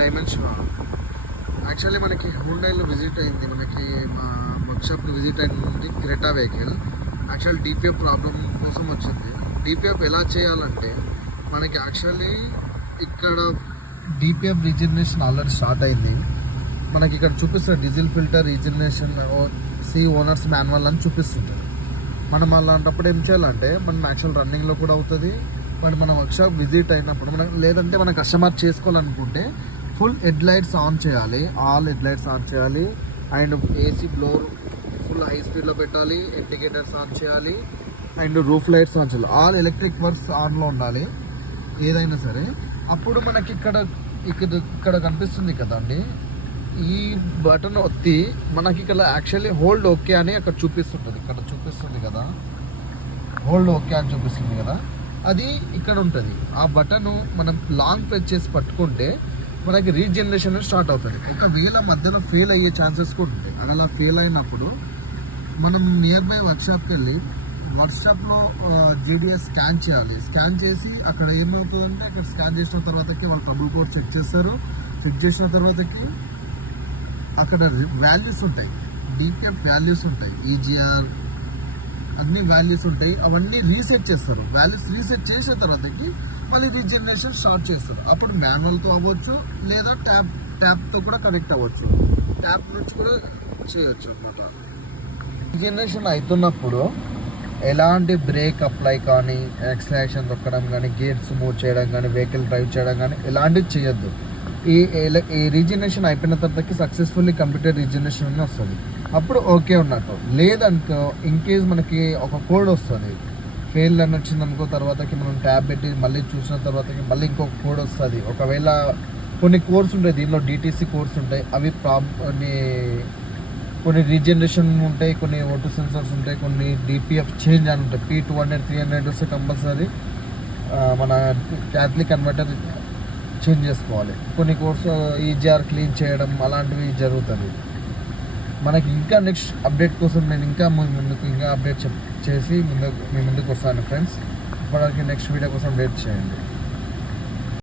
Dimension actually మనకి హుండైలో visit అయింది, మనకి మా వర్క్షాప్లో విజిట్ అయింది Creta vehicle. Actual DPF problem కోసం వచ్చింది. డిపిఎఫ్ ఎలా చేయాలంటే మనకి యాక్చువల్లీ ఇక్కడ డిపిఎఫ్ రీజనరేషన్ ఆల్రెడీ స్టార్ట్ అయింది. మనకి ఇక్కడ చూపిస్తారు diesel filter regeneration owners manual అని చూపిస్తుంటారు. మనం అలాంటప్పుడు ఏం చేయాలంటే మనం యాక్చువల్ రన్నింగ్లో కూడా అవుతుంది. బట్ మన వర్క్షాప్ విజిట్ అయినప్పుడు మనం లేదంటే మన కస్టమర్ చేసుకోవాలనుకుంటే ఫుల్ హెడ్ లైట్స్ ఆన్ చేయాలి, ఆల్ హెడ్ లైట్స్ ఆన్ చేయాలి. And AC blower full high స్పీడ్లో పెట్టాలి, ఇండికేటర్స్ ఆన్ చేయాలి, అండ్ రూఫ్ లైట్స్ ఆన్ చేయాలి. ఆల్ ఎలక్ట్రిక్ వర్క్స్ ఆన్లో ఉండాలి ఏదైనా సరే. అప్పుడు మనకి ఇక్కడ కనిపిస్తుంది కదండి, ఈ బటన్ ఒత్తి మనకి ఇక్కడ యాక్చువల్లీ హోల్డ్ ఓకే అని అక్కడ చూపిస్తుంటుంది. ఇక్కడ చూపిస్తుంది కదా, హోల్డ్ ఓకే అని చూపిస్తుంది కదా, అది ఇక్కడ ఉంటుంది. ఆ బటన్ మనం లాంగ్ ప్రెస్ చేసి పట్టుకుంటే మనకి రీజనరేషన్ స్టార్ట్ అవుతుంది. ఒకవేళ మధ్యలో ఫెయిల్ అయ్యే ఛాన్సెస్ కూడా ఉంటాయి. అలా ఫెయిల్ అయినప్పుడు మనం నియర్ బై వర్క్షాప్కి వెళ్ళి వర్క్షాప్లో జీడిఎస్ స్కాన్ చేయాలి. స్కాన్ చేసి అక్కడ ఏమవుతుందంటే అక్కడ స్కాన్ చేసిన తర్వాతకి వాళ్ళు ట్రబుల్ కోడ్ చెక్ చేస్తారు. చెక్ చేసిన తర్వాతకి అక్కడ వాల్యూస్ ఉంటాయి, డిపిఎఫ్ వాల్యూస్ ఉంటాయి, ఈజీఆర్ అన్ని వాల్యూస్ ఉంటాయి. అవన్నీ రీసెట్ చేస్తారు. వాల్యూస్ రీసెట్ చేసిన తర్వాతకి మళ్ళీ రీజనరేషన్ స్టార్ట్ చేస్తారు. అప్పుడు మాన్యువల్తో అవ్వచ్చు లేదా ట్యాప్తో కూడా కనెక్ట్ అవ్వచ్చు, ట్యాప్ నుంచి కూడా చేయొచ్చు అనమాట. రీజనరేషన్ అవుతున్నప్పుడు ఎలాంటి బ్రేక్ అప్లై కానీ, యాక్సిలరేషన్ తొక్కడం కానీ, గేట్స్ మూవ్ చేయడం కానీ, వెహికల్ డ్రైవ్ చేయడం కానీ ఎలాంటివి చేయొద్దు. ఈ రీజనరేషన్ అయిపోయిన తర్వాతకి సక్సెస్ఫుల్లీ కంప్యూటర్ రీజనరేషన్ అని వస్తుంది. అప్పుడు ఓకే ఉన్నట్టు. లేదనుకో ఇన్ కేస్ మనకి ఒక కోడ్ వస్తుంది, ఫెయిల్ అని వచ్చిందనుకో, తర్వాతకి మనం ట్యాబ్ పెట్టి మళ్ళీ చూసిన తర్వాతకి మళ్ళీ ఇంకొక కోడ్ వస్తుంది. ఒకవేళ కొన్ని కోర్స్ ఉంటాయి దీనిలో, డిటీసీ కోర్స్ ఉంటాయి, అవి కొన్ని రీజనరేషన్ ఉంటాయి, కొన్ని ఓటో సెన్సర్స్ ఉంటాయి, కొన్ని డిపిఎఫ్ చేంజ్ అని ఉంటాయి. P200 300 వస్తే కంపల్సరీ మన క్యాథలిక్ కన్వర్టర్ చేంజ్ చేసుకోవాలి. కొన్ని కోర్సు ఈజీఆర్ క్లీన్ చేయడం అలాంటివి జరుగుతుంది. మనకి ఇంకా నెక్స్ట్ అప్డేట్ కోసం నేను ఇంకా అప్డేట్ చేసి మీ ముందుకు వస్తాను ఫ్రెండ్స్. ఇప్పటివరకు నెక్స్ట్ వీడియో కోసం వెయిట్ చేయండి.